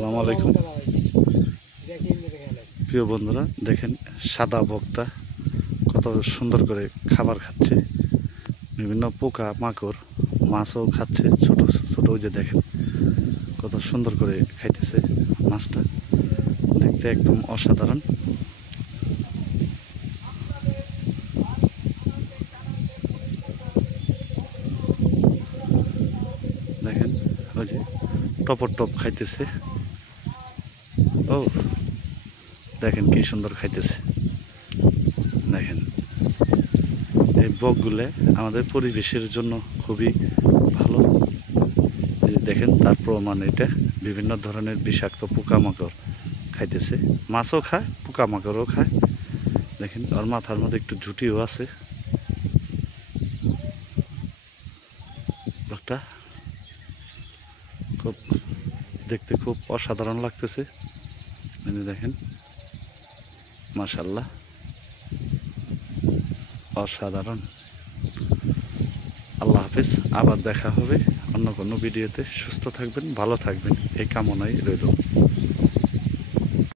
আসসালামু আলাইকুম প্রিয় বন্ধুরা, দেখেন সাদা বকটা কত সুন্দর করে খাবার খাচ্ছে। বিভিন্ন পোকা মাকড় মাছও খাচ্ছে, ছোট ছোট ওই যে দেখেন কত সুন্দর করে খাইতেছে। মাছটা দেখতে একদম অসাধারণ। দেখেন ওই যে টপর টপ খাইতেছে। ও দেখেন কি সুন্দর খাইতেছে। দেখেন এই বকগুলো আমাদের পরিবেশের জন্য খুবই ভালো। দেখেন তার প্রমাণ এটা, বিভিন্ন ধরনের বিষাক্ত পোকামাকড় খাইতেছে। মাছও খায়, পোকামাকড়ও খায়। দেখেন ওর মাথার মধ্যে একটু ঝুঁটিও আছে। বকটা খুব দেখতে খুব অসাধারণ লাগতেছে। দেখেন মাশাআল্লাহ, অসাধারণ। আল্লাহ হাফিজ, আবার দেখা হবে অন্য কোনো ভিডিওতে। সুস্থ থাকবেন, ভালো থাকবেন, এই কামনাই রইল।